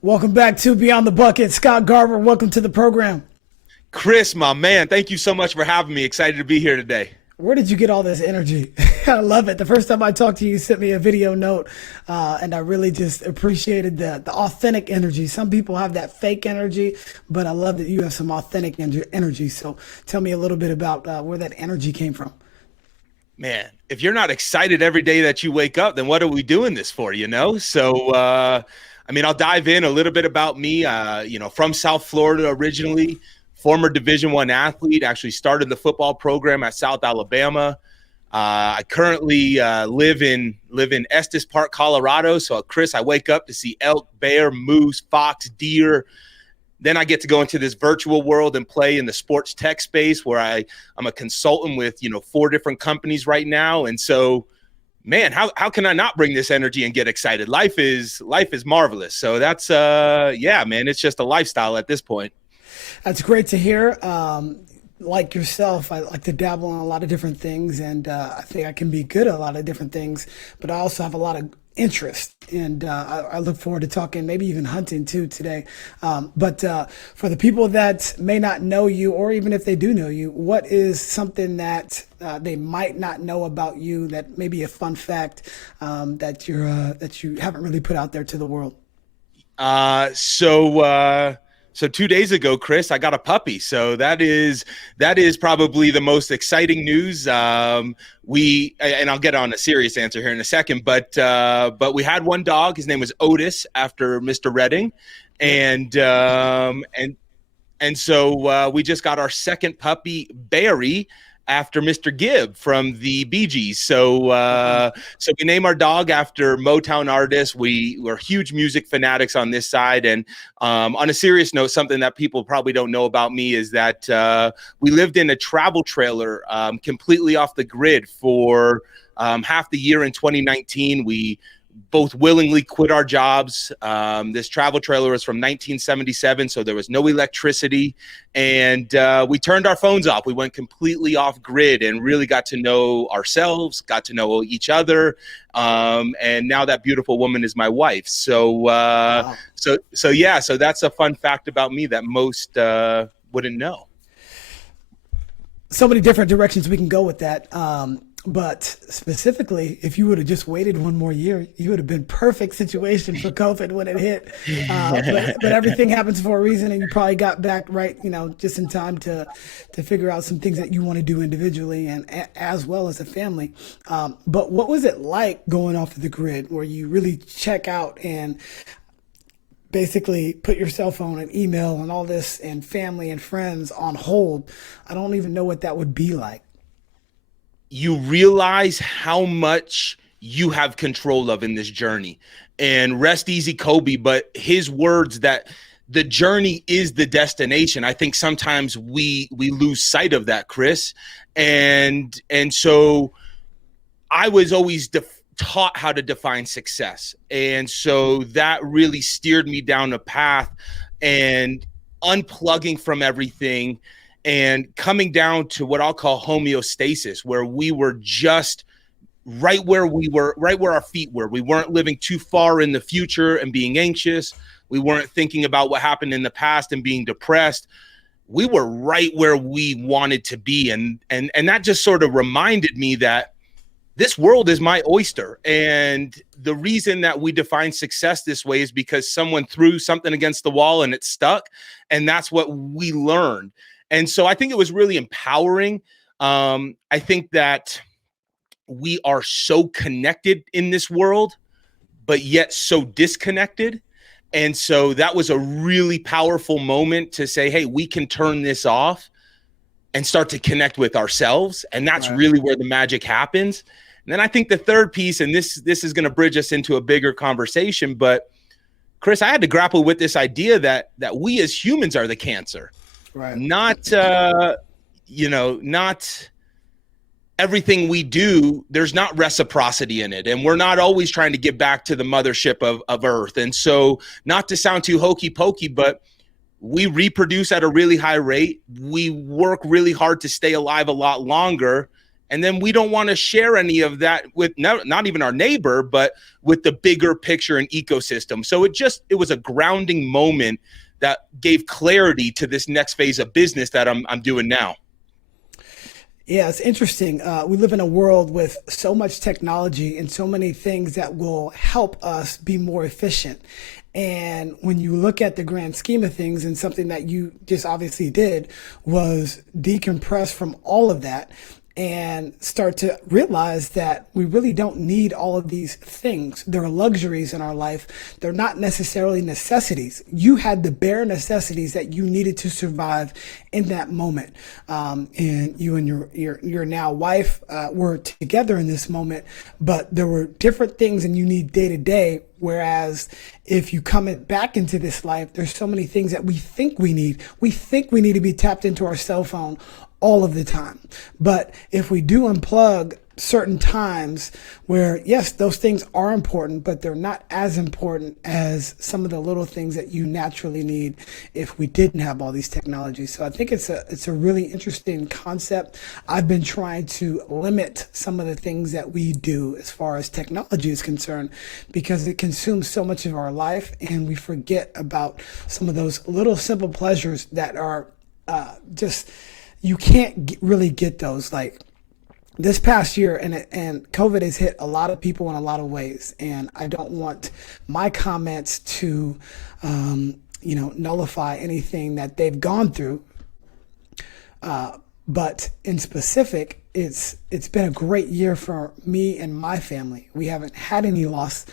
Welcome back to Beyond the Bucket. Scott Garber, welcome to the program. Chris, my man, thank you so much for having me. Excited to be here today. Where did you get all this energy? I love it. The first time I talked to you, you sent me a video note, and I really just appreciated the authentic energy. Some people have that fake energy, but I love that you have some authentic energy. So tell me a little bit about where that energy came from. Man, if you're not excited every day that you wake up, then what are we doing this for, I'll dive in a little bit about me, from South Florida originally, former Division I athlete, actually started the football program at South Alabama. I currently live in Estes Park, Colorado. So, Chris, I wake up to see elk, bear, moose, fox, deer. Then I get to go into this virtual world and play in the sports tech space where I'm a consultant with, 4 different companies right now. And so, man, how can I not bring this energy and get excited? Life is marvelous. So that's, man, it's just a lifestyle at this point. That's great to hear. Like yourself, I like to dabble in a lot of different things, and I think I can be good at a lot of different things, but I also have a lot of interest, and I look forward to talking, maybe even hunting too today. But for the people that may not know you, or even if they do know you, what is something that they might not know about you that may be a fun fact that you haven't really put out there to the world? So 2 days ago, Chris, I got a puppy. So that is probably the most exciting news. And I'll get on a serious answer here in a second, but we had one dog. His name was Otis, after Mr. Redding, and so we just got our second puppy, Barry, after Mr. Gibb from the Bee Gees. So we name our dog after Motown artists. We're huge music fanatics on this side. And on a serious note, something that people probably don't know about me is that we lived in a travel trailer completely off the grid for half the year in 2019. We both willingly quit our jobs. This travel trailer was from 1977, so there was no electricity, and we turned our phones off. We went completely off grid and really got to know ourselves, got to know each other, and now that beautiful woman is my wife. So, Wow. so that's a fun fact about me that most wouldn't know. So many different directions we can go with that. But specifically, if you would have just waited one more year, you would have been perfect situation for COVID when it hit. But everything happens for a reason, and you probably got back right, just in time to figure out some things that you want to do individually and as well as a family. But what was it like going off of the grid, where you really check out and basically put your cell phone and email and all this and family and friends on hold? I don't even know what that would be like. You realize how much you have control of in this journey. And rest easy, Kobe, but his words that the journey is the destination. I think sometimes we lose sight of that, Chris. And so I was always taught how to define success. And so that really steered me down a path and unplugging from everything and coming down to what I'll call homeostasis, where we were just right where our feet were. We weren't living too far in the future and being anxious. We weren't thinking about what happened in the past and being depressed. We were right where we wanted to be. And that just sort of reminded me that this world is my oyster. And the reason that we define success this way is because someone threw something against the wall and it stuck. And that's what we learned. And so I think it was really empowering. I think that we are so connected in this world, but yet so disconnected. And so that was a really powerful moment to say, hey, we can turn this off and start to connect with ourselves. And that's Right. really where the magic happens. And then I think the third piece, and this is going to bridge us into a bigger conversation, but Chris, I had to grapple with this idea that we as humans are the cancer. Right. Not not everything we do, there's not reciprocity in it. And we're not always trying to get back to the mothership of Earth. And so, not to sound too hokey pokey, but we reproduce at a really high rate. We work really hard to stay alive a lot longer. And then we don't want to share any of that with not even our neighbor, but with the bigger picture and ecosystem. So it was a grounding moment that gave clarity to this next phase of business that I'm doing now. Yeah, it's interesting. We live in a world with so much technology and so many things that will help us be more efficient. And when you look at the grand scheme of things, and something that you just obviously did was decompress from all of that and start to realize that we really don't need all of these things. They're luxuries in our life. They're not necessarily necessities. You had the bare necessities that you needed to survive in that moment. And you and your now wife were together in this moment, but there were different things and you need day to day. Whereas if you come back into this life, there's so many things that we think we need. We think we need to be tapped into our cell phone all of the time. But if we do unplug certain times where, yes, those things are important, but they're not as important as some of the little things that you naturally need if we didn't have all these technologies. So I think it's a really interesting concept. I've been trying to limit some of the things that we do as far as technology is concerned, because it consumes so much of our life and we forget about some of those little simple pleasures that are just, you can't really get those. Like this past year, and COVID has hit a lot of people in a lot of ways, and I don't want my comments to nullify anything that they've gone through, but in specific, it's been a great year for me and my family. We haven't had any loss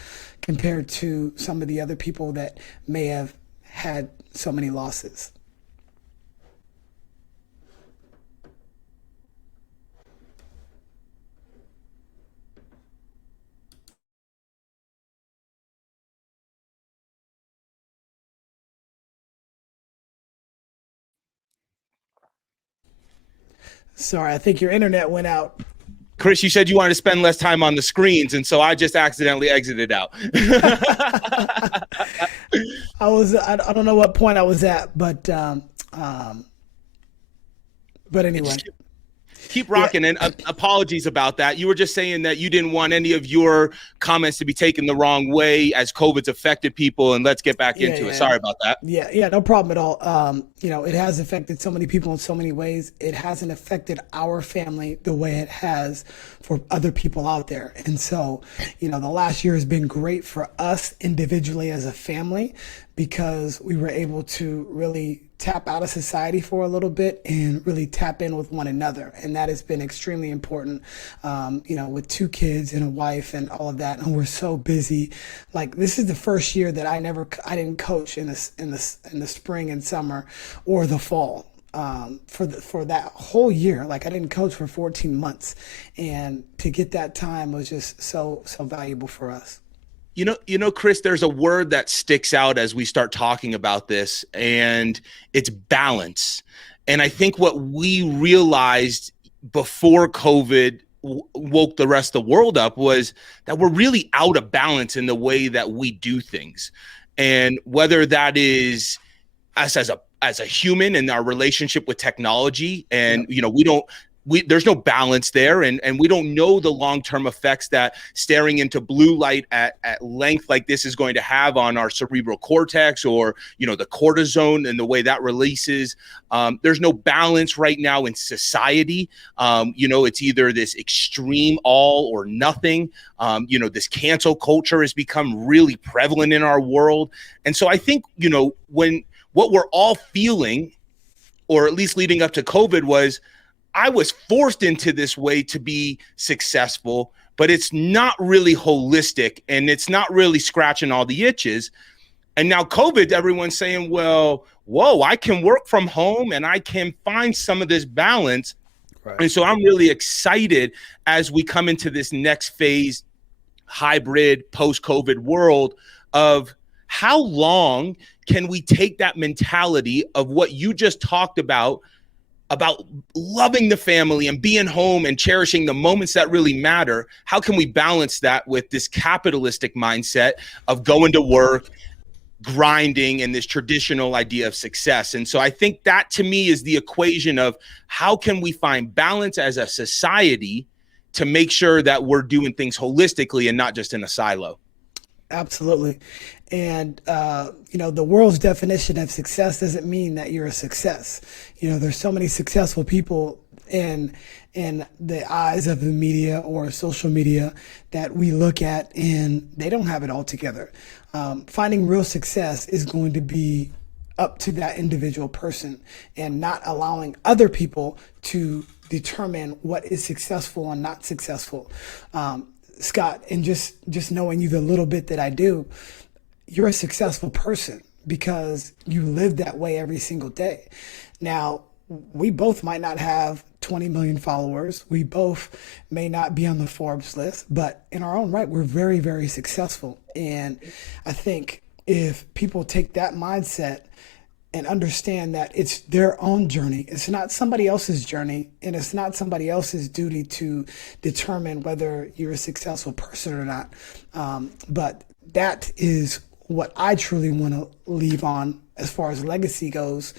compared to some of the other people that may have had so many losses. Sorry, I think your internet went out. Chris, you said you wanted to spend less time on the screens, and so I just accidentally exited out. I don't know what point I was at, but anyway, Keep yeah, rocking, and apologies about that. You were just saying that you didn't want any of your comments to be taken the wrong way as COVID's affected people, and let's get back yeah, into it. yeah. Sorry about that. Yeah, no problem at all. It has affected so many people in so many ways. It hasn't affected our family the way it has for other people out there. And so, the last year has been great for us individually as a family because we were able to really tap out of society for a little bit and really tap in with one another. And that has been extremely important, with two kids and a wife and all of that. And we're so busy. Like this is the first year that I didn't coach in the spring and summer or the fall. For that whole year, like I didn't coach for 14 months, and to get that time was just so valuable for us. Chris, there's a word that sticks out as we start talking about this, and it's balance. And I think what we realized before COVID woke the rest of the world up was that we're really out of balance in the way that we do things. And whether that is us as a human and our relationship with technology, and Yep. there's no balance there, and we don't know the long-term effects that staring into blue light at length like this is going to have on our cerebral cortex, or the cortisone and the way that releases. There's no balance right now in society. It's either this extreme all or nothing. This cancel culture has become really prevalent in our world. And so I think when what we're all feeling, or at least leading up to COVID, was I was forced into this way to be successful, but it's not really holistic and it's not really scratching all the itches. And now COVID, everyone's saying, well, whoa, I can work from home and I can find some of this balance. Right. And so I'm really excited as we come into this next phase, hybrid post-COVID world, of how long can we take that mentality of what you just talked about loving the family and being home and cherishing the moments that really matter? How can we balance that with this capitalistic mindset of going to work, grinding and this traditional idea of success. And so I think that to me is the equation of how can we find balance as a society to make sure that we're doing things holistically and not just in a silo. Absolutely. And, the world's definition of success doesn't mean that you're a success. There's so many successful people in the eyes of the media or social media that we look at, and they don't have it all together. Finding real success is going to be up to that individual person, and not allowing other people to determine what is successful and not successful. Scott, and just knowing you the little bit that I do, you're a successful person because you live that way every single day. Now, we both might not have 20 million followers. We both may not be on the Forbes list, but in our own right, we're very, very successful. And I think if people take that mindset and understand that it's their own journey, it's not somebody else's journey, and it's not somebody else's duty to determine whether you're a successful person or not. But that is what I truly want to leave on as far as legacy goes.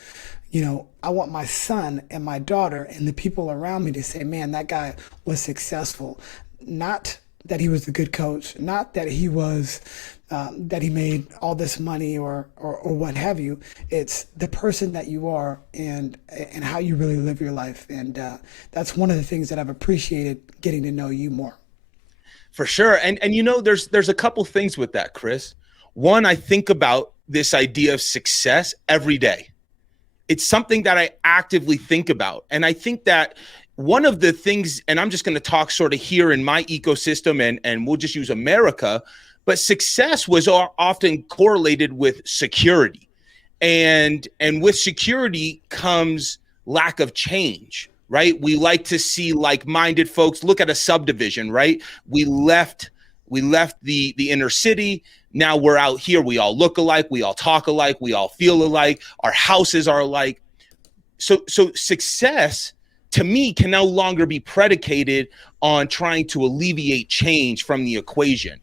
I want my son and my daughter and the people around me to say, man, that guy was successful. Not that he was a good coach, not that he was, that he made all this money or what have you. It's the person that you are and how you really live your life. And that's one of the things that I've appreciated getting to know you more. For sure. And there's a couple things with that, Chris. One, I think about this idea of success every day. It's something that I actively think about. And I think that one of the things, and I'm just going to talk sort of here in my ecosystem, and we'll just use America, but success was often correlated with security. And with security comes lack of change, right? We like to see like-minded folks. Look at a subdivision, right? We left the inner city. Now we're out here. We all look alike. We all talk alike. We all feel alike. Our houses are alike. So success to me can no longer be predicated on trying to alleviate change from the equation.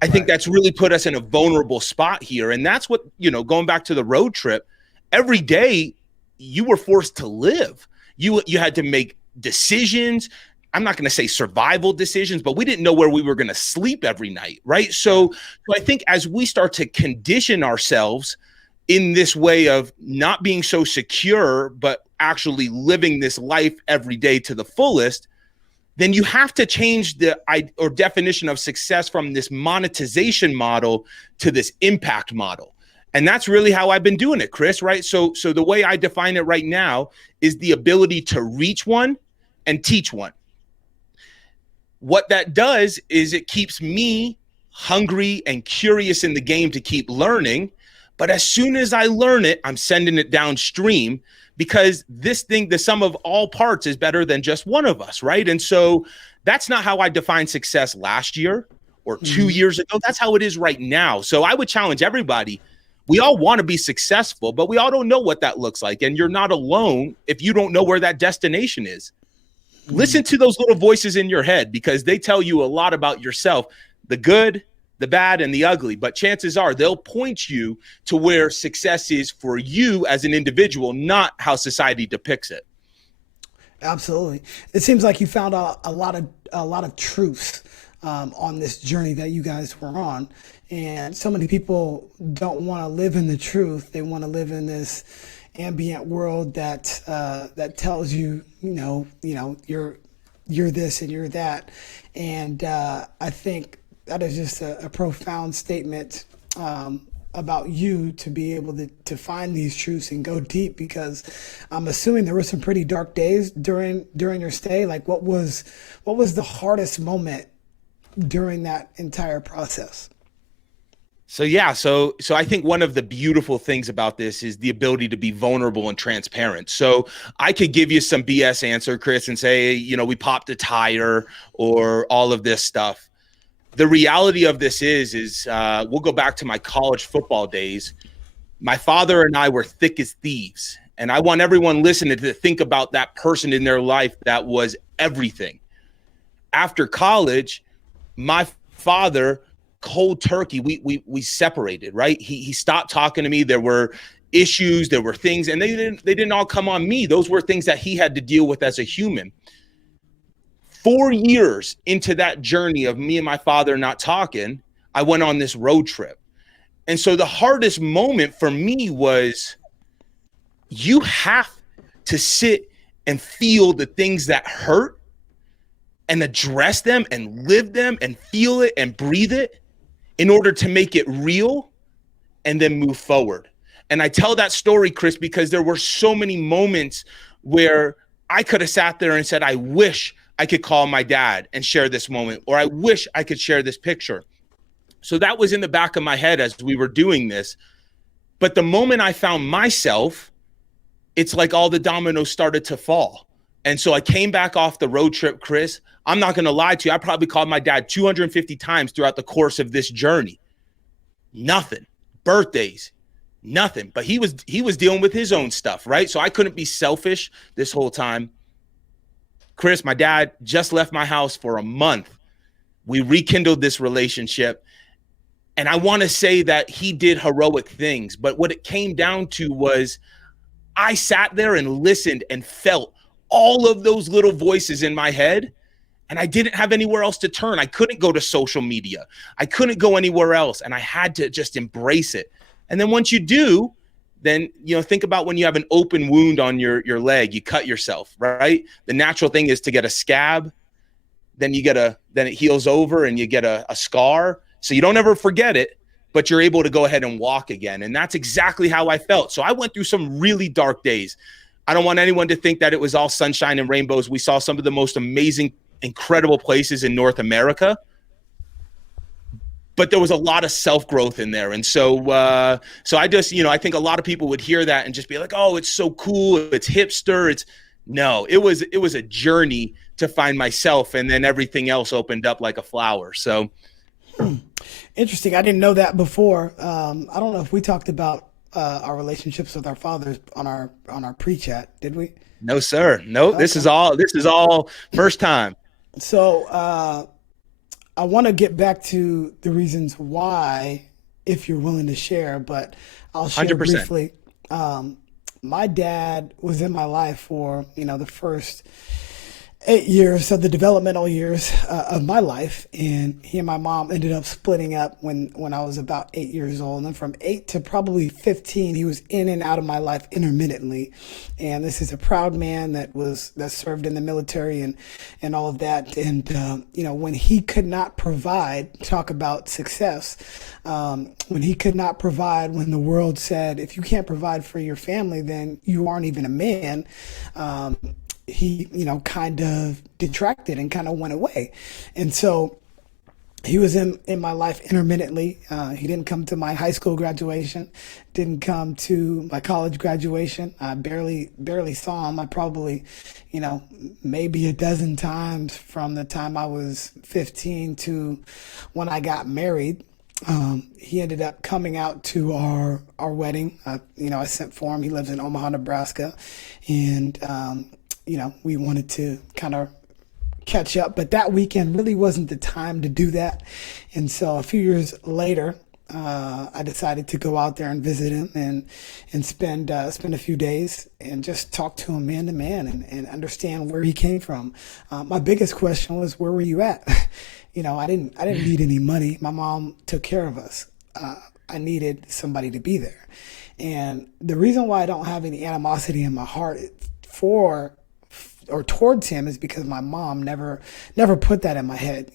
I think that's really put us in a vulnerable spot here. And that's what, going back to the road trip, every day you were forced to live. You had to make decisions. I'm not going to say survival decisions, but we didn't know where we were going to sleep every night, right? So I think as we start to condition ourselves in this way of not being so secure, but actually living this life every day to the fullest, then you have to change the definition of success from this monetization model to this impact model. And that's really how I've been doing it, Chris, right? So the way I define it right now is the ability to reach one and teach one. What that does is it keeps me hungry and curious in the game to keep learning. But as soon as I learn it, I'm sending it downstream, because this thing, the sum of all parts is better than just one of us, right? And so that's not how I defined success last year or 2 years ago. That's how it is right now. So I would challenge everybody. We all want to be successful, but we all don't know what that looks like. And you're not alone if you don't know where that destination is. Listen to those little voices in your head, because they tell you a lot about yourself, the good, the bad, and the ugly. But chances are they'll point you to where success is for you as an individual, not how society depicts it. Absolutely. It seems like you found a lot of truth on this journey that you guys were on. And so many people don't want to live in the truth. They want to live in this ambient world that tells you, you're this and you're that. And I think that is just a profound statement about you to be able to find these truths and go deep, because I'm assuming there were some pretty dark days during your stay. Like what was the hardest moment during that entire process? So I think one of the beautiful things about this is the ability to be vulnerable and transparent. So I could give you some BS answer, Chris, and say, we popped a tire or all of this stuff. The reality of this is we'll go back to my college football days. My father and I were thick as thieves. And I want everyone listening to think about that person in their life that was everything. After college, my father cold turkey, we separated, right? He stopped talking to me. There were issues, there were things, and they didn't all come on me. Those were things that he had to deal with as a human. 4 years into that journey of me and my father not talking, I went on this road trip. And so the hardest moment for me was, you have to sit and feel the things that hurt and address them and live them and feel it and breathe it in order to make it real and then move forward. And I tell that story, Chris, because there were so many moments where I could have sat there and said, I wish I could call my dad and share this moment, or I wish I could share this picture. So that was in the back of my head as we were doing this. But the moment I found myself, it's like all the dominoes started to fall. And so I came back off the road trip, Chris. I'm not going to lie to you. I probably called my dad 250 times throughout the course of this journey. Nothing. Birthdays, nothing. But he was dealing with his own stuff, right? So I couldn't be selfish this whole time. Chris, my dad just left my house for a month. We rekindled this relationship. And I want to say that he did heroic things. But what it came down to was, I sat there and listened and felt all of those little voices in my head, and I didn't have anywhere else to turn. I couldn't go to social media. I couldn't go anywhere else, and I had to just embrace it. And then once you do, then, think about when you have an open wound on your leg, you cut yourself, right? The natural thing is to get a scab, then it heals over and you get a scar. So you don't ever forget it, but you're able to go ahead and walk again. And that's exactly how I felt. So I went through some really dark days. I don't want anyone to think that it was all sunshine and rainbows. We saw some of the most amazing, incredible places in North America, but there was a lot of self-growth in there. And so I just, I think a lot of people would hear that and just be like, oh, it's so cool, it's hipster. No, it was a journey to find myself, and then everything else opened up like a flower. So Interesting. I didn't know that before. I don't know if we talked about our relationships with our fathers on our pre-chat, did we? no, sir. No, Okay. this is all first time. So I want to get back to the reasons why, if you're willing to share, but I'll share 100%. briefly. My dad was in my life for, the first 8 years of the developmental years of my life, and he and my mom ended up splitting up when I was about 8 years old. And then from 8 to probably 15, he was in and out of my life intermittently. And this is a proud man that served in the military and all of that. And when he could not provide, talk about success. When he could not provide, when the world said, if you can't provide for your family, then you aren't even a man. He, kind of detracted and kind of went away. And so he was in my life intermittently. He didn't come to my high school graduation, didn't come to my college graduation. I barely saw him. I probably, maybe a dozen times from the time I was 15 to when I got married. He ended up coming out to our wedding. I sent for him. He lives in Omaha, Nebraska. And, we wanted to kind of catch up, but that weekend really wasn't the time to do that. And so a few years later, I decided to go out there and visit him and spend a few days and just talk to him man to man and understand where he came from. My biggest question was, where were you at? I didn't need any money. My mom took care of us. I needed somebody to be there. And the reason why I don't have any animosity in my heart for or towards him is because my mom never put that in my head.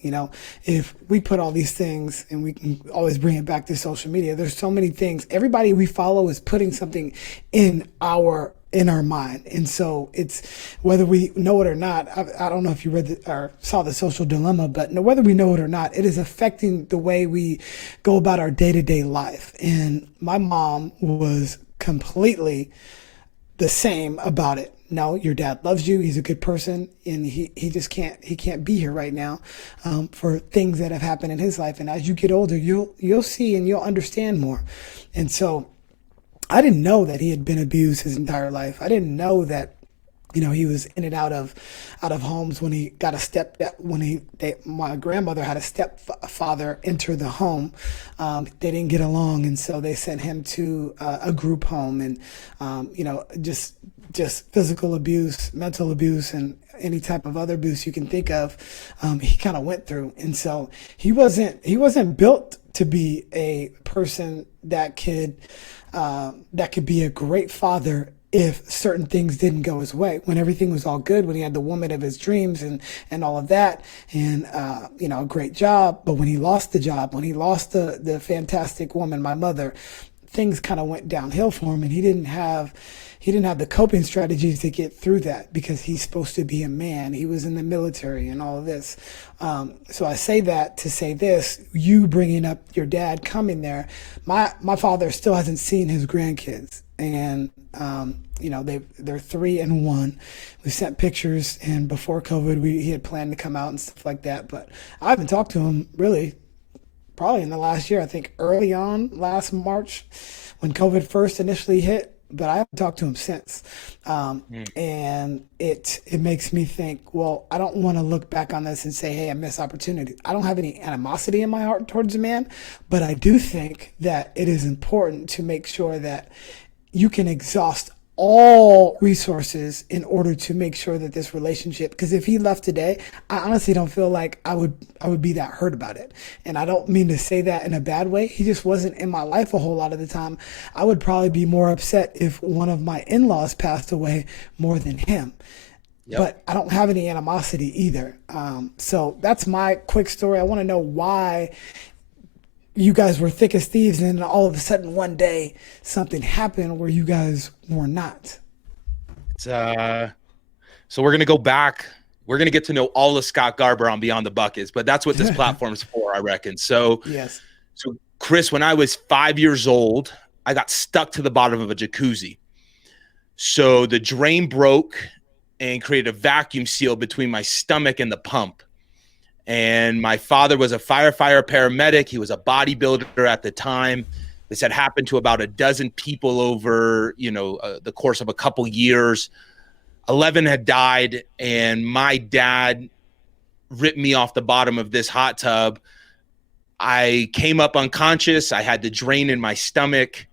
If we put all these things, and we can always bring it back to social media, there's so many things. Everybody we follow is putting something in our mind. And so it's, whether we know it or not, I don't know if you read or saw The Social Dilemma, but whether we know it or not, it is affecting the way we go about our day-to-day life. And my mom was completely the same about it. No, your dad loves you. He's a good person, and he just can't be here right now for things that have happened in his life. And as you get older, you'll see and you'll understand more. And so I didn't know that he had been abused his entire life. I didn't know that He was in and out of homes when he got a my grandmother had a stepfather enter the home. They didn't get along, and so they sent him to a group home, and just physical abuse, mental abuse, and any type of other abuse you can think of. He kind of went through, and so he wasn't built to be a person that could be a great father if certain things didn't go his way. When everything was all good, when he had the woman of his dreams and all of that, and a great job. But when he lost the job, when he lost the fantastic woman, my mother, things kind of went downhill for him, and he didn't have the coping strategies to get through that because he's supposed to be a man. He was in the military and all of this. So I say that to say this: you bringing up your dad coming there. My father still hasn't seen his grandkids, and they're 3 and 1. We sent pictures, and before COVID, he had planned to come out and stuff like that. But I haven't talked to him really probably in the last year. I think early on last March when COVID first initially hit, but I haven't talked to him since. And it makes me think, well, I don't want to look back on this and say, hey, I missed opportunity. I don't have any animosity in my heart towards the man, but I do think that it is important to make sure that you can exhaust all resources in order to make sure that this relationship, because if he left today, I honestly don't feel like I would be that hurt about it. And I don't mean to say that in a bad way. He just wasn't in my life a whole lot of the time. I would probably be more upset if one of my in-laws passed away more than him. Yep. But I don't have any animosity either. So that's my quick story. I want to know why you guys were thick as thieves, and then all of a sudden one day something happened where you guys were not. It's, so we're gonna go back. We're gonna get to know all of Scott Garber on Beyond the Buckets, but that's what this platform's for, I reckon. So, Yes. so Chris, when I was 5 years old, I got stuck to the bottom of a jacuzzi. So the drain broke and created a vacuum seal between my stomach and the pump. And my father was a firefighter paramedic. He was a bodybuilder at the time. This had happened to about a dozen people over, the course of a couple years. 11 had died, and my dad ripped me off the bottom of this hot tub. I came up unconscious. I had the drain in my stomach.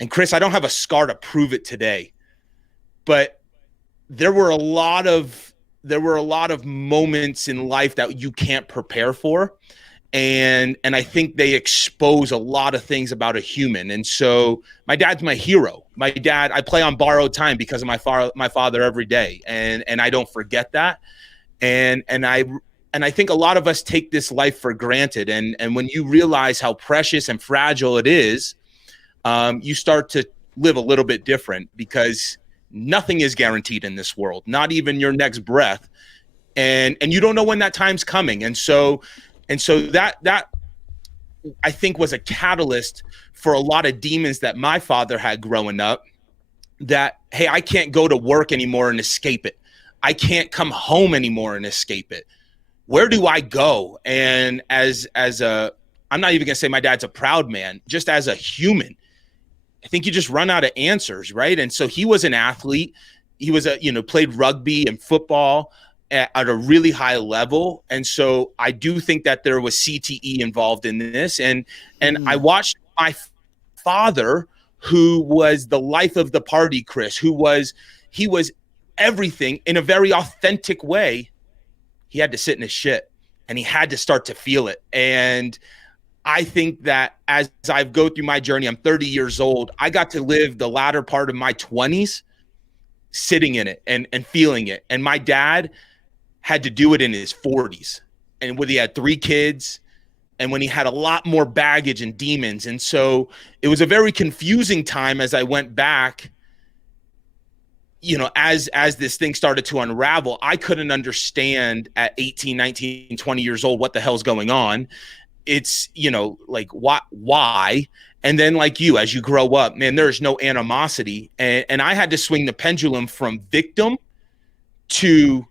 And Chris, I don't have a scar to prove it today, but there were a lot of moments in life that you can't prepare for. And I think they expose a lot of things about a human. And so my dad's my hero. My dad, I play on borrowed time because of my father every day. And I don't forget that. And I think a lot of us take this life for granted. And when you realize how precious and fragile it is, you start to live a little bit different, because nothing is guaranteed in this world, not even your next breath. And you don't know when that time's coming. And so that I think was a catalyst for a lot of demons that my father had growing up, that, hey, I can't go to work anymore and escape it. I can't come home anymore and escape it. Where do I go? And I'm not even gonna say my dad's a proud man, just as a human, I think you just run out of answers, right? And so he was an athlete. He was played rugby and football at a really high level. And so I do think that there was CTE involved in this. And I watched my father, who was the life of the party, Chris, he was everything in a very authentic way. He had to sit in his shit, and he had to start to feel it. And I think that as I go through my journey, I'm 30 years old. I got to live the latter part of my 20s sitting in it and feeling it. And my dad had to do it in his 40s, and when he had 3 kids, and when he had a lot more baggage and demons. And so it was a very confusing time as I went back, as this thing started to unravel. I couldn't understand at 18, 19, 20 years old what the hell's going on. It's, like, why? And then, like you, as you grow up, man, there's no animosity. And I had to swing the pendulum from victim to,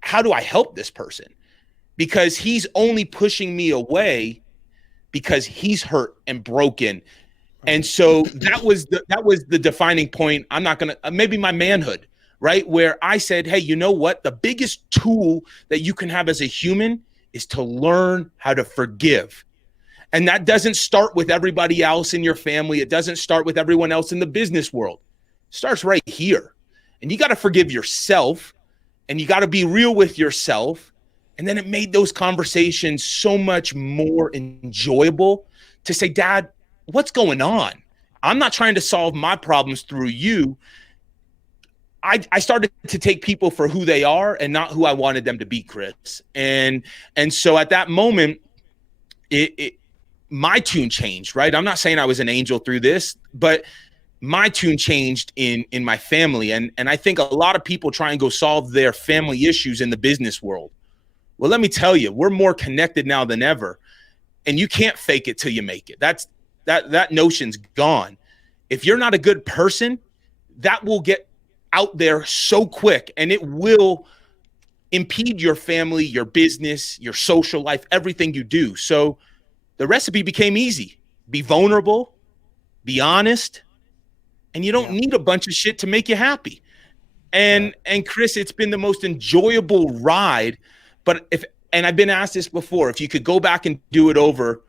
how do I help this person? Because he's only pushing me away because he's hurt and broken. And so that was the defining point. I'm not gonna maybe my manhood, right? Where I said, hey, you know what? The biggest tool that you can have as a human is to learn how to forgive. And that doesn't start with everybody else in your family. It doesn't start with everyone else in the business world. It starts right here. And you got to forgive yourself, and you got to be real with yourself. And then it made those conversations so much more enjoyable to say, Dad, what's going on? I'm not trying to solve my problems through you. I started to take people for who they are and not who I wanted them to be, Chris. And so at that moment, my tune changed, right? I'm not saying I was an angel through this, but my tune changed in my family. And I think a lot of people try and go solve their family issues in the business world. Well, let me tell you, we're more connected now than ever. And you can't fake it till you make it. That notion's gone. If you're not a good person, that will get out there so quick, and it will impede your family, your business, your social life, everything you do. So the recipe became easy. Be vulnerable, be honest, and you don't need a bunch of shit to make you happy. And Chris, it's been the most enjoyable ride. But and I've been asked this before, if you could go back and do it over,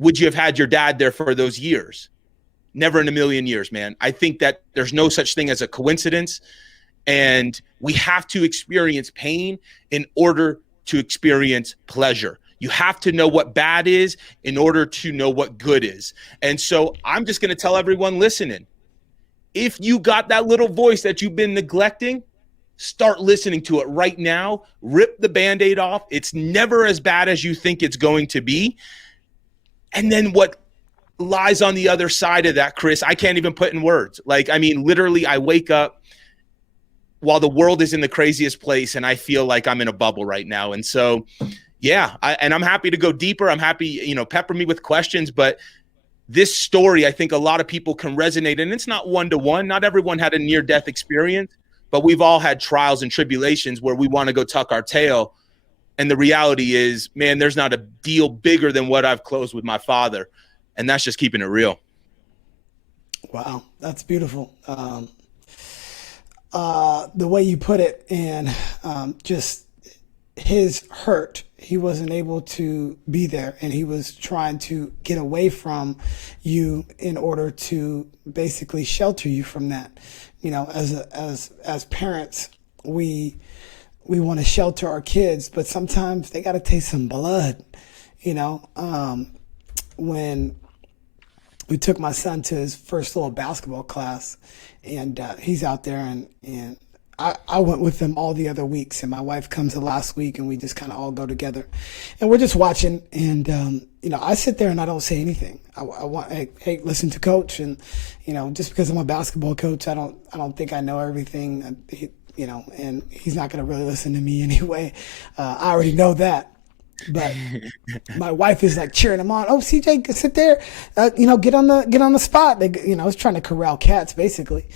would you have had your dad there for those years? Never in a million years, man. I think that there's no such thing as a coincidence. And we have to experience pain in order to experience pleasure. You have to know what bad is in order to know what good is. And so I'm just going to tell everyone listening, if you got that little voice that you've been neglecting, start listening to it right now. Rip the Band-Aid off. It's never as bad as you think it's going to be. And then what lies on the other side of that, Chris, I can't even put in words. Like, I mean, literally, I wake up while the world is in the craziest place, and I feel like I'm in a bubble right now. And so, yeah, and I'm happy to go deeper. I'm happy, pepper me with questions. But this story, I think a lot of people can resonate. And it's not one-to-one. Not everyone had a near-death experience, but we've all had trials and tribulations where we want to go tuck our tail. And the reality is, man, there's not a deal bigger than what I've closed with my father. And that's just keeping it real. Wow, that's beautiful. The way you put it, and just his hurt, he wasn't able to be there, and he was trying to get away from you in order to basically shelter you from that. As parents, we want to shelter our kids, but sometimes they got to taste some blood. When we took my son to his first little basketball class, and he's out there, and I went with them all the other weeks, and my wife comes the last week, and we just kind of all go together, and we're just watching, and I sit there and I don't say anything. I want, hey, listen to coach, and just because I'm a basketball coach, I don't think I know everything, and he's not going to really listen to me anyway. I already know that. But my wife is like cheering him on. Oh, CJ, sit there. Get on the spot. I was trying to corral cats basically,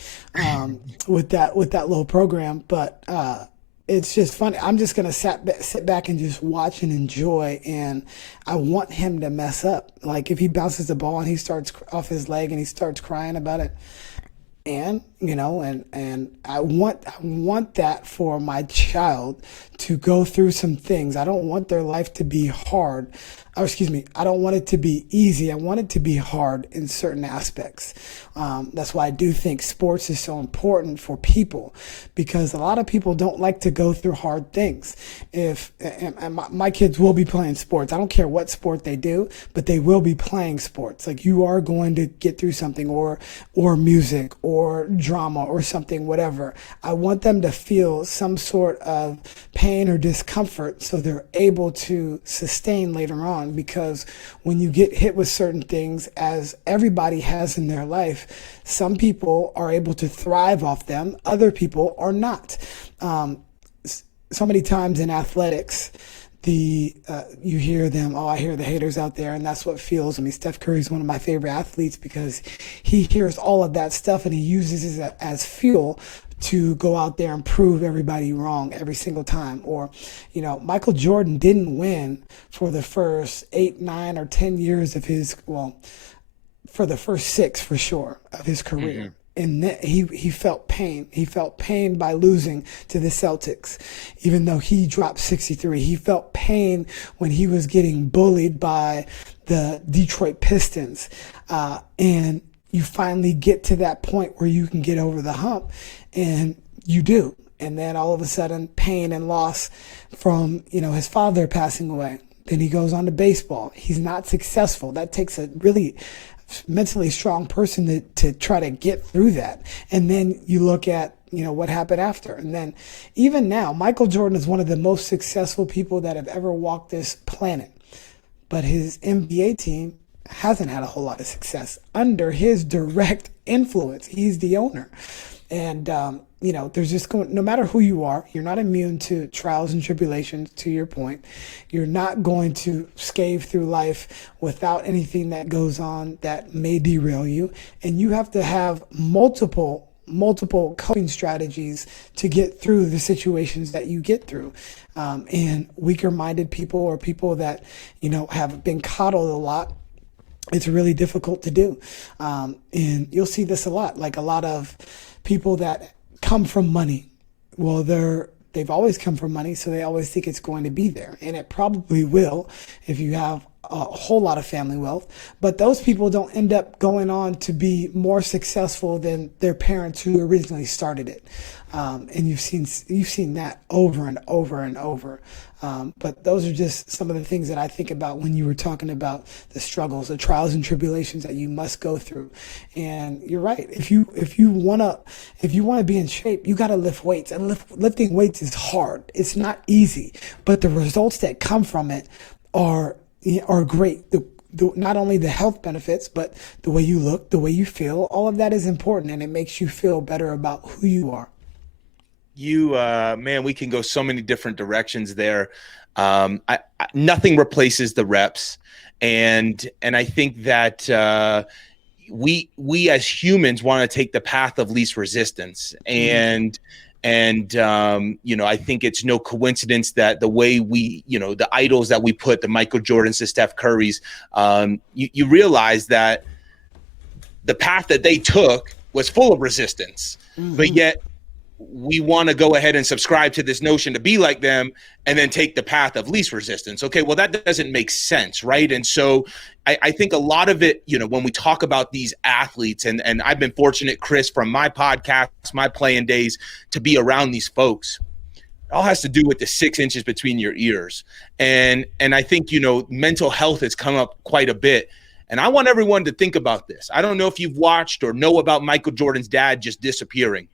with that little program. But it's just funny. I'm just gonna sit back and just watch and enjoy. And I want him to mess up. Like if he bounces the ball and he starts off his leg and he starts crying about it. And I want that for my child to go through some things. I don't want their life to be hard. I don't want it to be easy. I want it to be hard in certain aspects. That's why I do think sports is so important for people, because a lot of people don't like to go through hard things. My kids will be playing sports. I don't care what sport they do, but they will be playing sports. Like you are going to get through something, or music or drama or something, whatever. I want them to feel some sort of pain or discomfort so they're able to sustain later on. Because when you get hit with certain things, as everybody has in their life, some people are able to thrive off them, other people are not. So many times in athletics, you hear them, I hear the haters out there, and that's what fuels. Steph Curry is one of my favorite athletes because he hears all of that stuff and he uses it as fuel to go out there and prove everybody wrong every single time. Or, Michael Jordan didn't win for the first 8, 9, or 10 years of his, for the first 6 for sure of his career. And then he felt pain. He felt pain by losing to the Celtics, even though he dropped 63. He felt pain when he was getting bullied by the Detroit Pistons. And you finally get to that point where you can get over the hump, and you do. And then all of a sudden, pain and loss from, his father passing away. Then he goes on to baseball. He's not successful. That takes a really mentally strong person to try to get through that. And then you look at, what happened after. And then even now, Michael Jordan is one of the most successful people that have ever walked this planet. But his NBA team hasn't had a whole lot of success under his direct influence. He's the owner. And, there's just no matter who you are, you're not immune to trials and tribulations, to your point. You're not going to scathe through life without anything that goes on that may derail you. And you have to have multiple coping strategies to get through the situations that you get through. And weaker-minded people, or people that, have been coddled a lot, it's really difficult to do. And you'll see this a lot, like a lot of people that come from money. Well, they've always come from money, so they always think it's going to be there. And it probably will if you have a whole lot of family wealth. But those people don't end up going on to be more successful than their parents who originally started it. And you've seen that over and over and over. But those are just some of the things that I think about when you were talking about the struggles, the trials and tribulations that you must go through. And you're right. If you wanna be in shape, you gotta lift weights. And lifting weights is hard. It's not easy. But the results that come from it are great. Not only the health benefits, but the way you look, the way you feel, all of that is important, and it makes you feel better about who you are. Man, we can go so many different directions there. Nothing replaces the reps. And I think that we as humans want to take the path of least resistance. And I think it's no coincidence that the way we, the idols that we put, the Michael Jordans, the Steph Currys, you realize that the path that they took was full of resistance, but yet we want to go ahead and subscribe to this notion to be like them and then take the path of least resistance. Okay, well, that doesn't make sense, right? And so I think a lot of it, when we talk about these athletes, and I've been fortunate, Chris, from my podcast, my playing days, to be around these folks. It all has to do with the 6 inches between your ears. And I think, mental health has come up quite a bit. And I want everyone to think about this. I don't know if you've watched or know about Michael Jordan's dad just disappearing.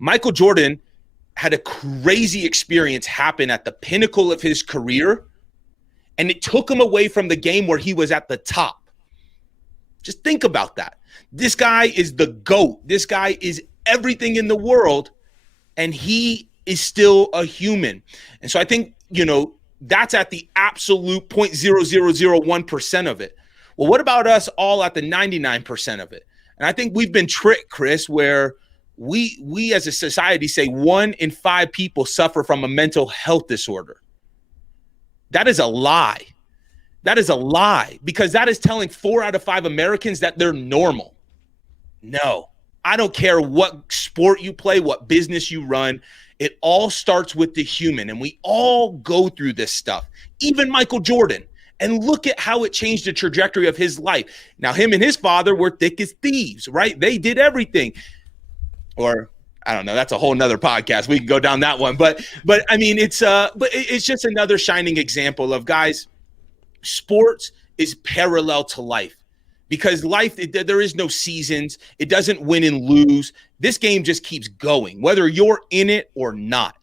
Michael Jordan had a crazy experience happen at the pinnacle of his career, and it took him away from the game where he was at the top. Just think about that. This guy is the GOAT. This guy is everything in the world, and he is still a human. And so I think, that's at the absolute 0.0001% of it. Well, what about us all at the 99% of it? And I think we've been tricked, Chris, where we as a society say 1 in 5 people suffer from a mental health disorder. That is a lie. That is a lie, because that is telling 4 out of 5 Americans that they're normal. No, I don't care what sport you play, what business you run. It all starts with the human, and we all go through this stuff. Even Michael Jordan. And look at how it changed the trajectory of his life. Now, him and his father were thick as thieves, right? They did everything. Or I don't know, that's a whole nother podcast. We can go down that one. But I mean, it's just another shining example of, guys, sports is parallel to life, because life, there is no seasons. It doesn't win and lose. This game just keeps going, whether you're in it or not.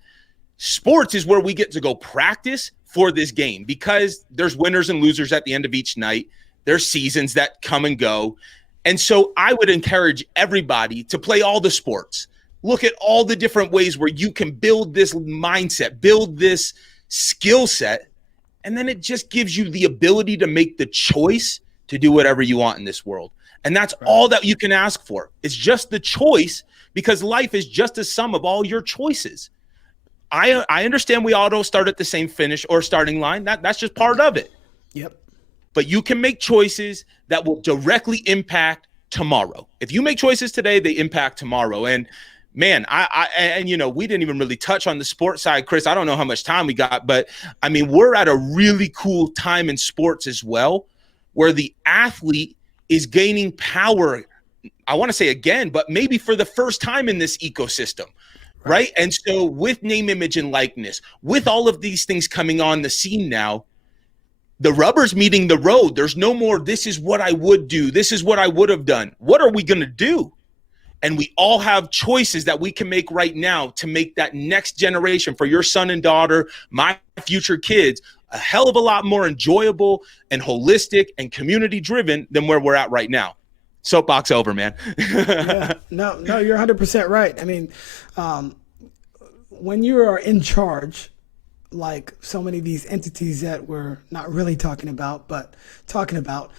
Sports is where we get to go practice for this game, because there's winners and losers at the end of each night. There's seasons that come and go. And so I would encourage everybody to play all the sports. Look at all the different ways where you can build this mindset, build this skill set, and then it just gives you the ability to make the choice to do whatever you want in this world. And that's all that you can ask for. It's just the choice, because life is just a sum of all your choices. I understand we all don't start at the same finish or starting line. That's just part of it. Yep. but you can make choices that will directly impact tomorrow. If you make choices today, they impact tomorrow. And man, and you know, we didn't even really touch on the sports side, Chris. I don't know how much time we got, but I mean, we're at a really cool time in sports as well, where the athlete is gaining power. I want to say again, but maybe for the first time in this ecosystem. Right. And so with name, image, and likeness, with all of these things coming on the scene now, the rubber's meeting the road. There's no more, this is what I would do. This is what I would have done. What are we going to do? And we all have choices that we can make right now to make that next generation, for your son and daughter, my future kids, a hell of a lot more enjoyable and holistic and community driven than where we're at right now. Soapbox over, man. Yeah, no, you're 100% right. I mean, when you are in charge, like so many of these entities that we're not really talking about, but talking about,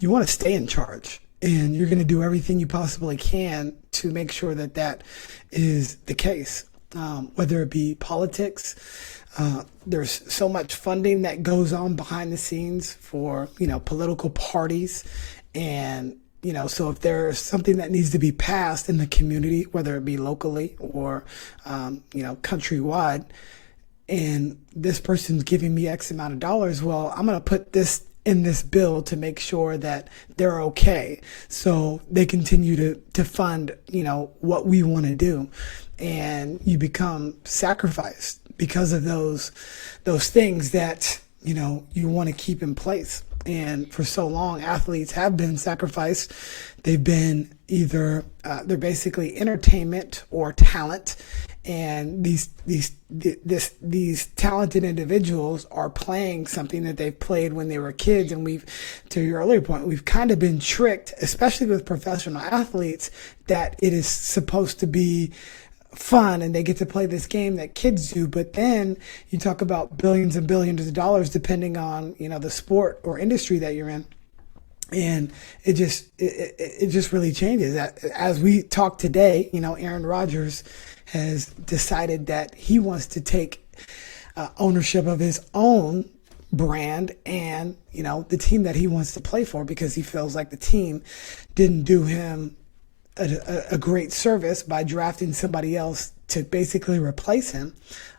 you want to stay in charge, and you're going to do everything you possibly can to make sure that that is the case, whether it be politics. There's so much funding that goes on behind the scenes for, you know, political parties. And, you know, so if there's something that needs to be passed in the community, whether it be locally or, you know, countrywide, and this person's giving me X amount of dollars, well, I'm going to put this in this bill to make sure that they're okay. So they continue to fund, you know, what we want to do. And you become sacrificed because of those things that, you know, you want to keep in place. And for so long, athletes have been sacrificed. They've been either they're basically entertainment or talent, and these talented individuals are playing something that they played when they were kids. And we've, to your earlier point, we've kind of been tricked, especially with professional athletes, that it is supposed to be fun and they get to play this game that kids do. But then you talk about billions and billions of dollars, depending on, you know, the sport or industry that you're in. And it just really changes. As we talk today, you know, Aaron Rodgers has decided that he wants to take ownership of his own brand and, you know, the team that he wants to play for, because he feels like the team didn't do him a great service by drafting somebody else to basically replace him.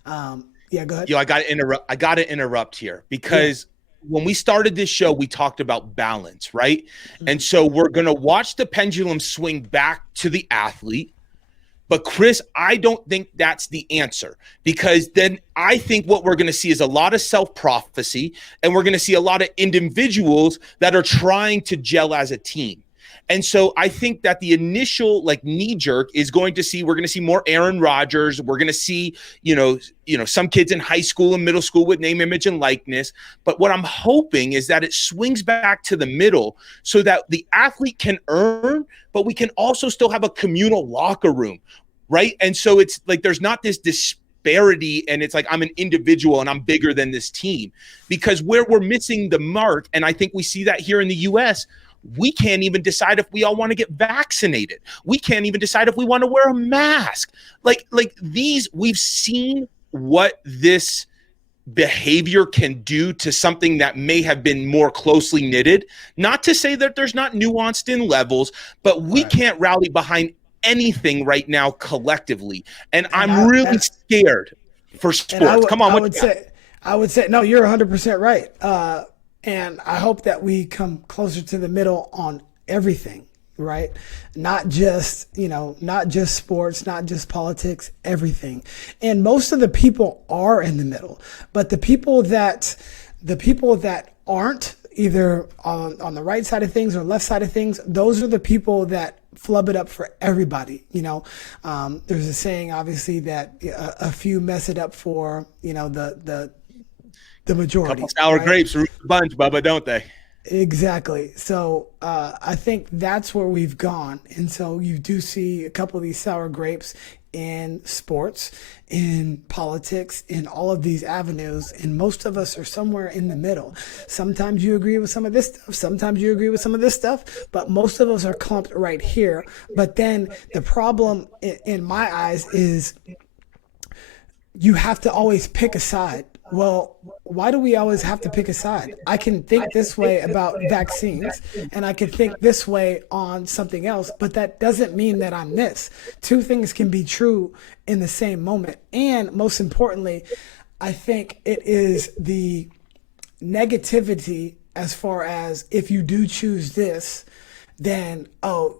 Yeah, go ahead. I got to interrupt here because when we started this show, we talked about balance, right? Mm-hmm. And so we're going to watch the pendulum swing back to the athlete. But Chris, I don't think that's the answer, because then I think what we're going to see is a lot of self-prophecy, and we're going to see a lot of individuals that are trying to gel as a team. And so I think that the initial knee jerk is we're going to see more Aaron Rodgers. We're going to see, some kids in high school and middle school with name, image, and likeness. But what I'm hoping is that it swings back to the middle so that the athlete can earn, but we can also still have a communal locker room, right? And so it's there's not this disparity, and it's I'm an individual and I'm bigger than this team, because where we're missing the mark, and I think we see that here in the U.S., we can't even decide if we all want to get vaccinated. We can't even decide if we want to wear a mask. We've seen what this behavior can do to something that may have been more closely knitted. Not to say that there's not nuanced in levels, but we can't rally behind anything right now collectively. And I'm really scared for sports. Come on. I would say, no, you're 100% right. And I hope that we come closer to the middle on everything, right? Not just sports, not just politics, everything. And most of the people are in the middle, but the people that aren't either on the right side of things or left side of things, those are the people that flub it up for everybody. There's a saying, obviously, that a few mess it up for, the majority. Couple sour grapes root the bunch, Bubba, don't they? Exactly. So I think that's where we've gone. And so you do see a couple of these sour grapes in sports, in politics, in all of these avenues. And most of us are somewhere in the middle. Sometimes you agree with some of this stuff. Sometimes you agree with some of this stuff. But most of us are clumped right here. But then the problem in my eyes is you have to always pick a side. well, why do we always have to pick a side? I can think this way about vaccines and I can think this way on something else, but that doesn't mean that I'm this. Two things can be true in the same moment. And most importantly, I think it is the negativity as far as if you do choose this, then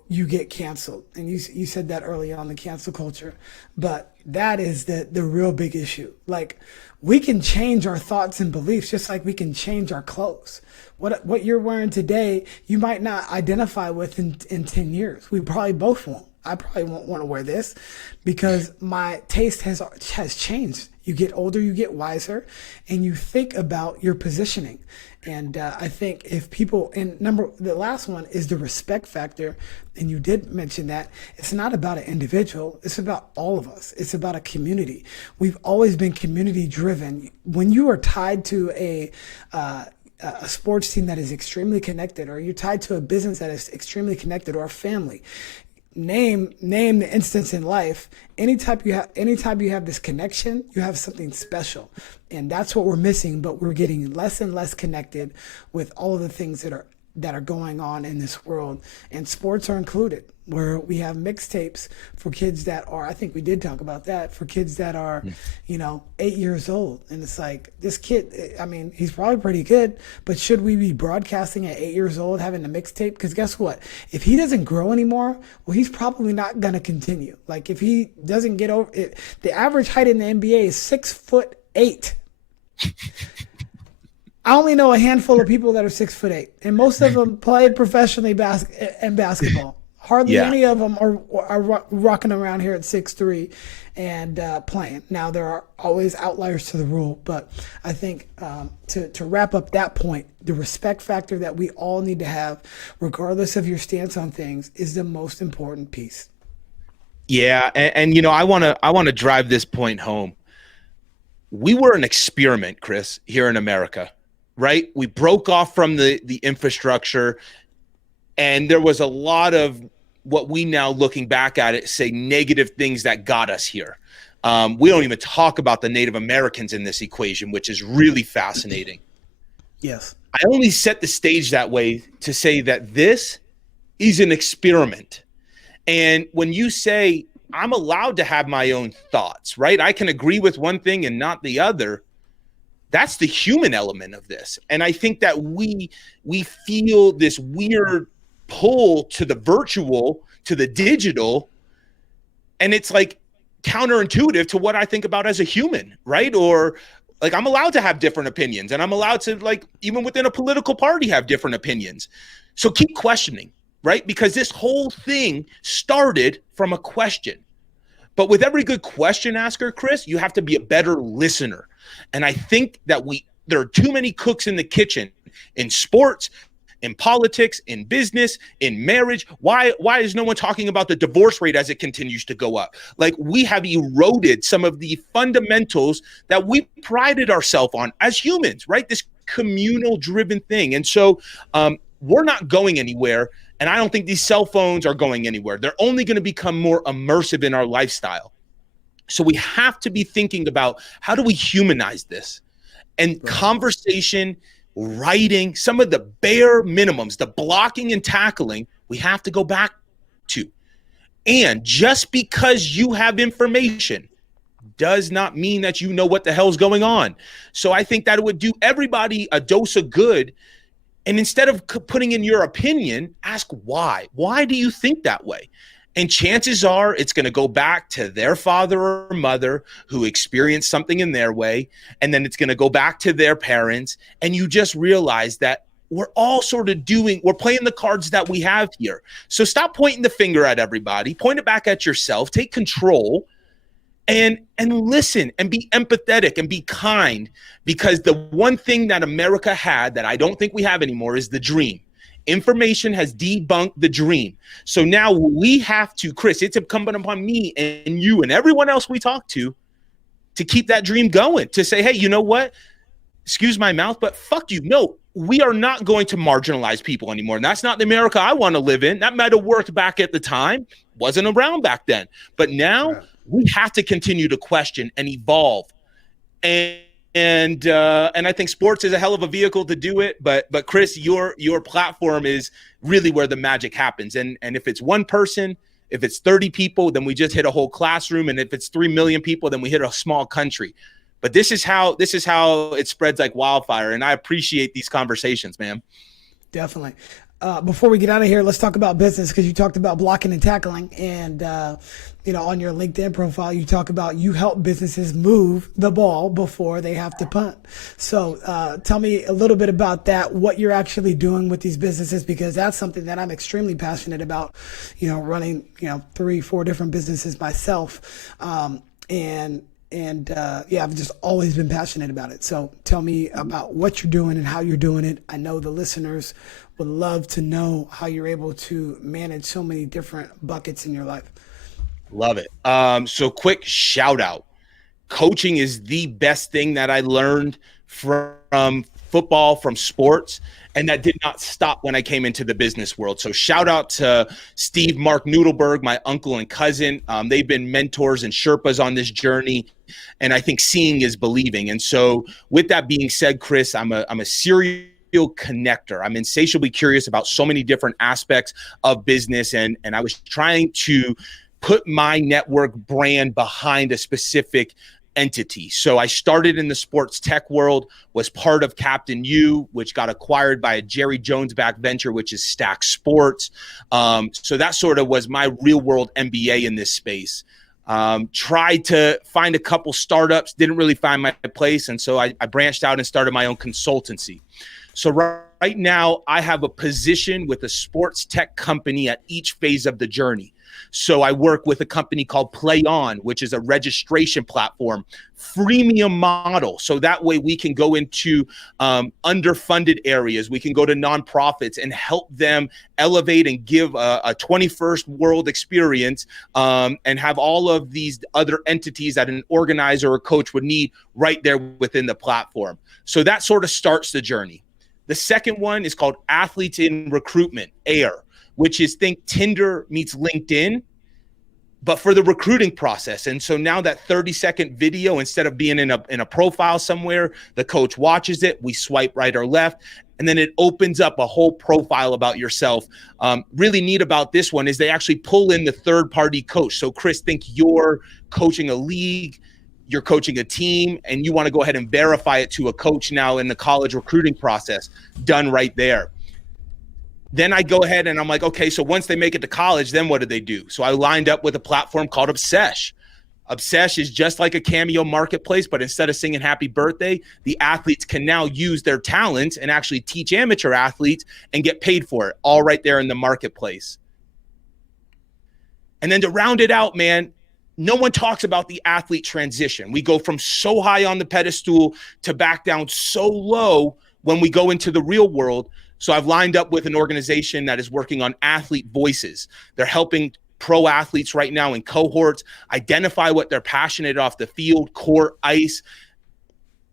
you get canceled. And you said that earlier on, the cancel culture, but that is the real big issue. Like, we can change our thoughts and beliefs just like we can change our clothes. What you're wearing today, you might not identify with in 10 years. We probably both won't. I probably won't want to wear this because my taste has changed. You get older, you get wiser, and you think about your positioning. And I think if people, and the last one is the respect factor. And you did mention that it's not about an individual. It's about all of us. It's about a community. We've always been community driven. When you are tied to a sports team that is extremely connected, or you're tied to a business that is extremely connected, or a family, name the instance in life. Anytime you have this connection, you have something special, and that's what we're missing. But we're getting less and less connected with all of the things that are going on in this world, and sports are included, where we have mixtapes for kids that are, I think we did talk about that, for kids that are 8 years old. And it's like, this kid, I mean, he's probably pretty good, but should we be broadcasting at 8 years old having a mixtape? Because guess what, if he doesn't grow anymore, well, he's probably not going to continue. Like, if he doesn't get over it, the average height in the NBA is 6'8". I only know a handful of people that are 6'8", and most of them play professionally in basketball. Hardly any of them are rocking around here at 6'3" and playing. Now, there are always outliers to the rule, but I think to wrap up that point, the respect factor that we all need to have, regardless of your stance on things, is the most important piece. Yeah, and I want to drive this point home. We were an experiment, Chris, here in America. Right? We broke off from the infrastructure, and there was a lot of what we now, looking back at it, say negative things that got us here. We don't even talk about the Native Americans in this equation, which is really fascinating. Yes. I only set the stage that way to say that this is an experiment. And when you say I'm allowed to have my own thoughts, right? I can agree with one thing and not the other. That's the human element of this. And I think that we feel this weird pull to the virtual, to the digital, and it's like counterintuitive to what I think about as a human, right? Or like, I'm allowed to have different opinions, and I'm allowed to, like, even within a political party, have different opinions. So keep questioning, right? Because this whole thing started from a question. But with every good question asker, Chris, you have to be a better listener. And I think that there are too many cooks in the kitchen, in sports, in politics, in business, in marriage. Why is no one talking about the divorce rate as it continues to go up? Like, we have eroded some of the fundamentals that we prided ourselves on as humans, right? This communal driven thing. And so we're not going anywhere. And I don't think these cell phones are going anywhere. They're only going to become more immersive in our lifestyle. So we have to be thinking about, how do we humanize this? And conversation, writing, some of the bare minimums, the blocking and tackling, we have to go back to. And just because you have information does not mean that you know what the hell's going on. So I think that it would do everybody a dose of good. And instead of putting in your opinion, ask why. Why do you think that way? And chances are it's going to go back to their father or mother who experienced something in their way. And then it's going to go back to their parents. And you just realize that we're all sort of we're playing the cards that we have here. So stop pointing the finger at everybody. Point it back at yourself. Take control and listen and be empathetic and be kind. Because the one thing that America had that I don't think we have anymore is the dream. Information has debunked the dream. So now we have to, Chris, it's incumbent upon me and you and everyone else we talk to keep that dream going, to say, hey, you know what? Excuse my mouth, but fuck you. No, we are not going to marginalize people anymore. And that's not the America I want to live in. That might have worked back at the time, wasn't around back then. But now we have to continue to question and evolve. And and I think sports is a hell of a vehicle to do it. But Chris, your platform is really where the magic happens. And if it's one person, if it's 30 people, then we just hit a whole classroom. And if it's 3 million people, then we hit a small country. But this is how it spreads like wildfire. And I appreciate these conversations, man. Definitely. Before we get out of here, let's talk about business, because you talked about blocking and tackling, and on your LinkedIn profile, you talk about you help businesses move the ball before they have to punt. So tell me a little bit about that, what you're actually doing with these businesses, because that's something that I'm extremely passionate about. Running 3-4 different businesses myself, and I've just always been passionate about it. So tell me about what you're doing and how you're doing it. I know the listeners would love to know how you're able to manage so many different buckets in your life. Love it. So quick shout out. Coaching is the best thing that I learned from football, from sports, and that did not stop when I came into the business world. So shout out to Steve, Mark Noodleberg, my uncle and cousin. They've been mentors and Sherpas on this journey, and I think seeing is believing. And so with that being said, Chris, I'm a serial connector. I'm insatiably curious about so many different aspects of business, and I was trying to put my network brand behind a specific entity. So I started in the sports tech world, was part of Captain U, which got acquired by a Jerry Jones-backed venture, which is Stack Sports. So that sort of was my real world MBA in this space. Tried to find a couple startups, didn't really find my place. And so I branched out and started my own consultancy. So right now I have a position with a sports tech company at each phase of the journey. So I work with a company called Play On, which is a registration platform, freemium model. So that way we can go into underfunded areas. We can go to nonprofits and help them elevate and give a 21st world experience, and have all of these other entities that an organizer or coach would need right there within the platform. So that sort of starts the journey. The second one is called Athletes in Recruitment, AIR, which is think Tinder meets LinkedIn, but for the recruiting process. And so now that 30-second video, instead of being in a profile somewhere, the coach watches it, we swipe right or left, and then it opens up a whole profile about yourself. Really neat about this one is they actually pull in the third-party coach. So Chris, think you're coaching a league, you're coaching a team, and you want to go ahead and verify it to a coach now in the college recruiting process, done right there. Then I go ahead and I'm like, okay, so once they make it to college, then what do they do? So I lined up with a platform called Obsesh. Obsesh is just like a Cameo marketplace, but instead of singing happy birthday, the athletes can now use their talents and actually teach amateur athletes and get paid for it, all right there in the marketplace. And then to round it out, man, no one talks about the athlete transition. We go from so high on the pedestal to back down so low when we go into the real world. So I've lined up with an organization that is working on athlete voices. They're helping pro athletes right now in cohorts identify what they're passionate off the field, court, ice,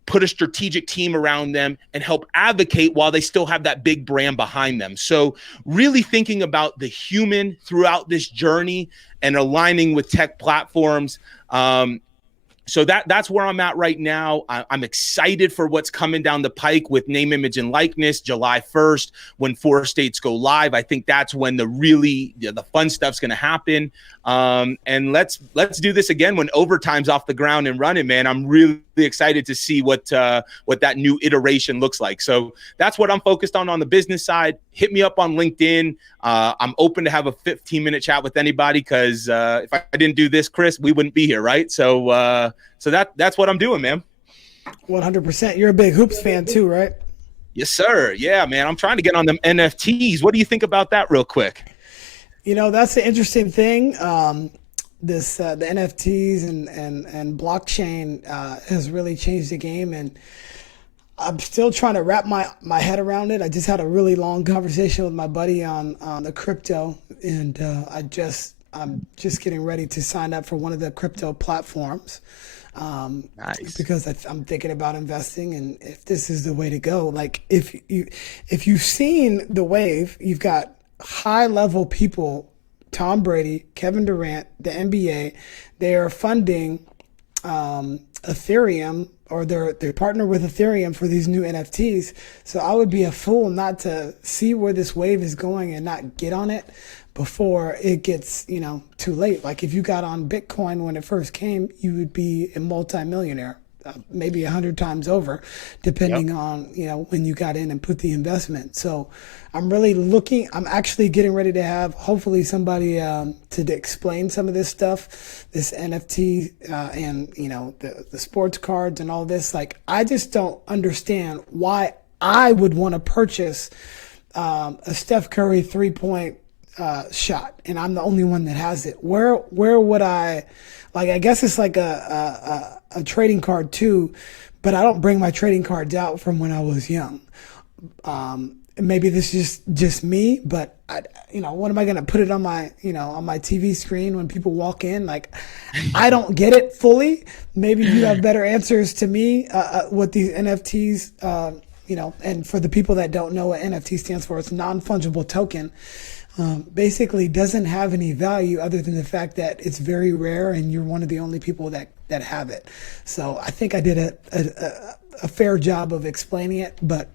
put a strategic team around them, and help advocate while they still have that big brand behind them. So really thinking about the human throughout this journey and aligning with tech platforms. So that's where I'm at right now. I'm excited for what's coming down the pike with name, image, and likeness, July 1st, when 4 states go live. I think that's when the fun stuff's going to happen. And let's do this again when overtime's off the ground and running, man. I'm really excited to see what that new iteration looks like. So that's what I'm focused on the business side. Hit me up on LinkedIn. I'm open to have a 15-minute chat with anybody, because if I didn't do this, Chris, we wouldn't be here, right? So that's what I'm doing, man. 100%. You're a big hoops fan too, right? Yes, sir. Yeah, man. I'm trying to get on them NFTs. What do you think about that real quick? That's the interesting thing. The NFTs and blockchain has really changed the game, and I'm still trying to wrap my head around it. I just had a really long conversation with my buddy on the crypto, and I'm just getting ready to sign up for one of the crypto platforms. Nice. Because I'm thinking about investing, and if this is the way to go, like if you've seen the wave, you've got high level people, Tom Brady, Kevin Durant, the NBA, they are funding Ethereum, or they're partnered with Ethereum for these new NFTs. So I would be a fool not to see where this wave is going and not get on it before it gets, too late. Like if you got on Bitcoin when it first came, you would be a multimillionaire. Maybe 100 times over, depending on when you got in and put the investment. So I'm really looking. I'm actually getting ready to have hopefully somebody to explain some of this stuff, this NFT and the sports cards and all this. Like I just don't understand why I would want to purchase a Steph Curry 3-point shot, and I'm the only one that has it. Where would I? Like I guess it's like a trading card too, but I don't bring my trading cards out from when I was young. Maybe this is just me, but what am I gonna put it on my on my TV screen when people walk in? Like, I don't get it fully. Maybe you have better answers to me. What these NFTs, and for the people that don't know what NFT stands for, it's non-fungible token. Basically doesn't have any value other than the fact that it's very rare and you're one of the only people that have it. So I think I did a fair job of explaining it, but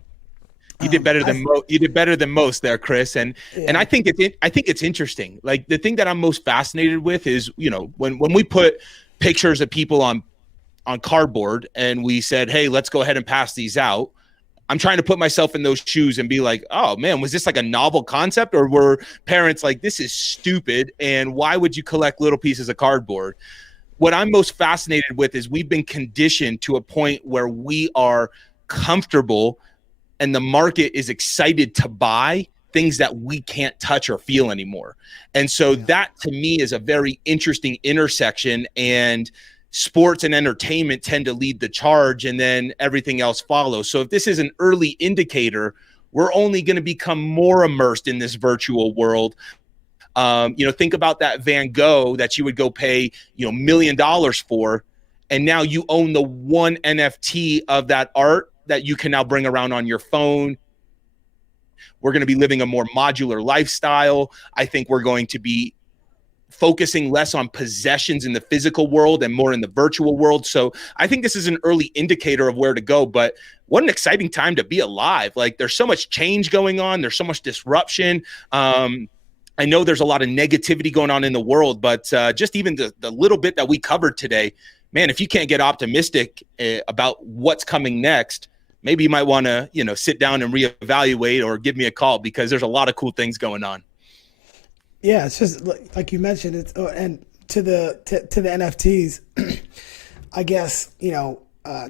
you did better than you did better than most there, Chris. And I think it's interesting. Like the thing that I'm most fascinated with is when we put pictures of people on cardboard and we said, hey, let's go ahead and pass these out. I'm trying to put myself in those shoes and be like, oh man, was this like a novel concept, or were parents like, this is stupid and why would you collect little pieces of cardboard? What I'm most fascinated with is we've been conditioned to a point where we are comfortable and the market is excited to buy things that we can't touch or feel anymore. And so that to me is a very interesting intersection, and sports and entertainment tend to lead the charge and then everything else follows. So if this is an early indicator, we're only going to become more immersed in this virtual world. Think about that Van Gogh that you would go pay, $1 million for. And now you own the one NFT of that art that you can now bring around on your phone. We're going to be living a more modular lifestyle. I think we're going to be focusing less on possessions in the physical world and more in the virtual world. So I think this is an early indicator of where to go, but what an exciting time to be alive. Like there's so much change going on. There's so much disruption. I know there's a lot of negativity going on in the world, but just even the little bit that we covered today, man, if you can't get optimistic about what's coming next, maybe you might want to, sit down and reevaluate or give me a call, because there's a lot of cool things going on. Yeah, it's just like you mentioned. It's and to the NFTs, I guess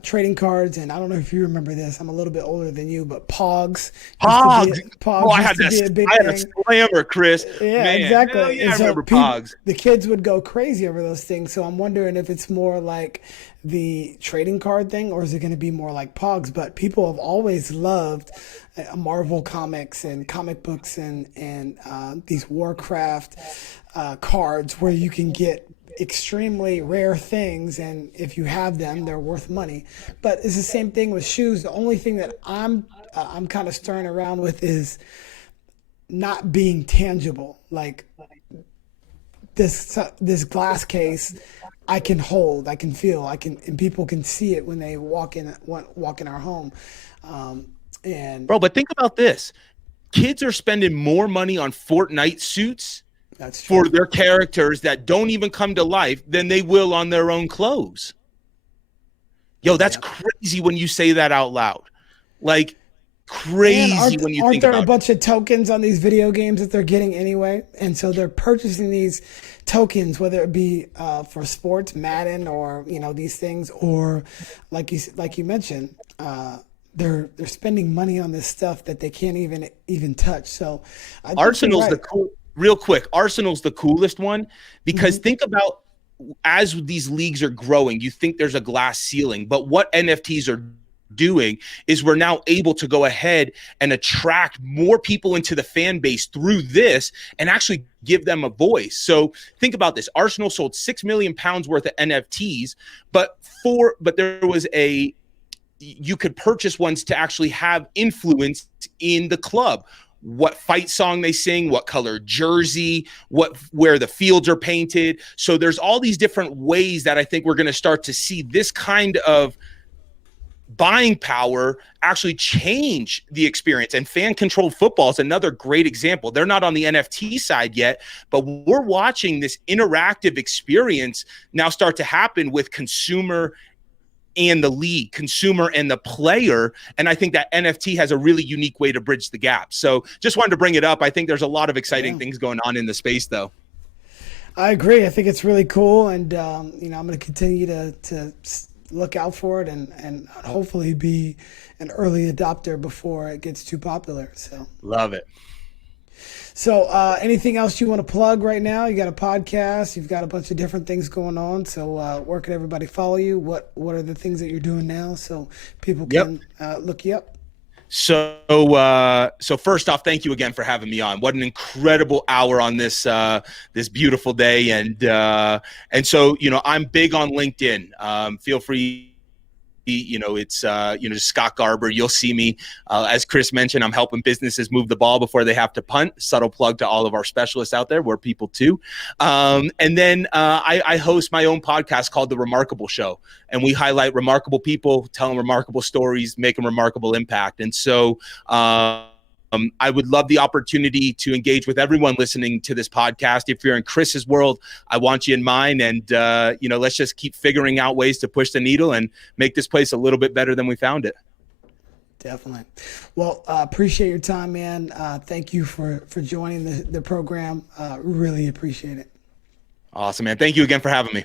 trading cards, and I don't know if you remember this. I'm a little bit older than you, but Pogs. Pogs. I had a slammer, Chris. Yeah, man, exactly. Yeah, I remember Pogs. The kids would go crazy over those things. So I'm wondering if it's more like the trading card thing, or is it going to be more like Pogs? But people have always loved Marvel comics and comic books and these Warcraft cards where you can get extremely rare things, and if you have them, they're worth money. But it's the same thing with shoes. The only thing that I'm kind of stirring around with is not being tangible. Like this glass case, I can hold, I can feel, and people can see it when they walk in our home. And bro, but think about this: kids are spending more money on Fortnite suits for their characters that don't even come to life than they will on their own clothes. Yo, that's crazy when you say that out loud. Like crazy when you think about it. Aren't there a bunch of tokens on these video games that they're getting anyway? And so they're purchasing these tokens, whether it be for sports, Madden, or these things, or like you mentioned, they're spending money on this stuff that they can't even touch. So Arsenal's the cool. Real quick, Arsenal's the coolest one, because think about, as these leagues are growing, you think there's a glass ceiling, but what NFTs are doing is we're now able to go ahead and attract more people into the fan base through this and actually give them a voice. So think about this. Arsenal sold 6 million pounds worth of NFTs, but there was you could purchase ones to actually have influence in the club. what fight song they sing, what color jersey, where the fields are painted. So there's all these different ways that I think we're going to start to see this kind of buying power actually change the experience. And fan controlled football is another great example. They're not on the NFT side yet, but we're watching this interactive experience now start to happen with consumer and the league, consumer and the player. And I think that NFT has a really unique way to bridge the gap. So just wanted to bring it up. I think there's a lot of exciting things going on in the space, though. I agree. I think it's really cool. And, I'm going to continue to look out for it and hopefully be an early adopter before it gets too popular. So love it. So anything else you want to plug right now? You got a podcast, you've got a bunch of different things going on. So where can everybody follow you? What are the things that you're doing now so people can look you up? So first off, thank you again for having me on. What an incredible hour on this this beautiful day, and so I'm big on LinkedIn. Feel free. It's just Scott Garber. You'll see me. As Chris mentioned, I'm helping businesses move the ball before they have to punt. Subtle plug to all of our specialists out there. We're people too. And then I host my own podcast called The Remarkable Show, and we highlight remarkable people, telling remarkable stories, making remarkable impact. And so I would love the opportunity to engage with everyone listening to this podcast. If you're in Chris's world, I want you in mine. And, let's just keep figuring out ways to push the needle and make this place a little bit better than we found it. Definitely. Well, appreciate your time, man. Thank you for joining the program. Really appreciate it. Awesome, man. Thank you again for having me.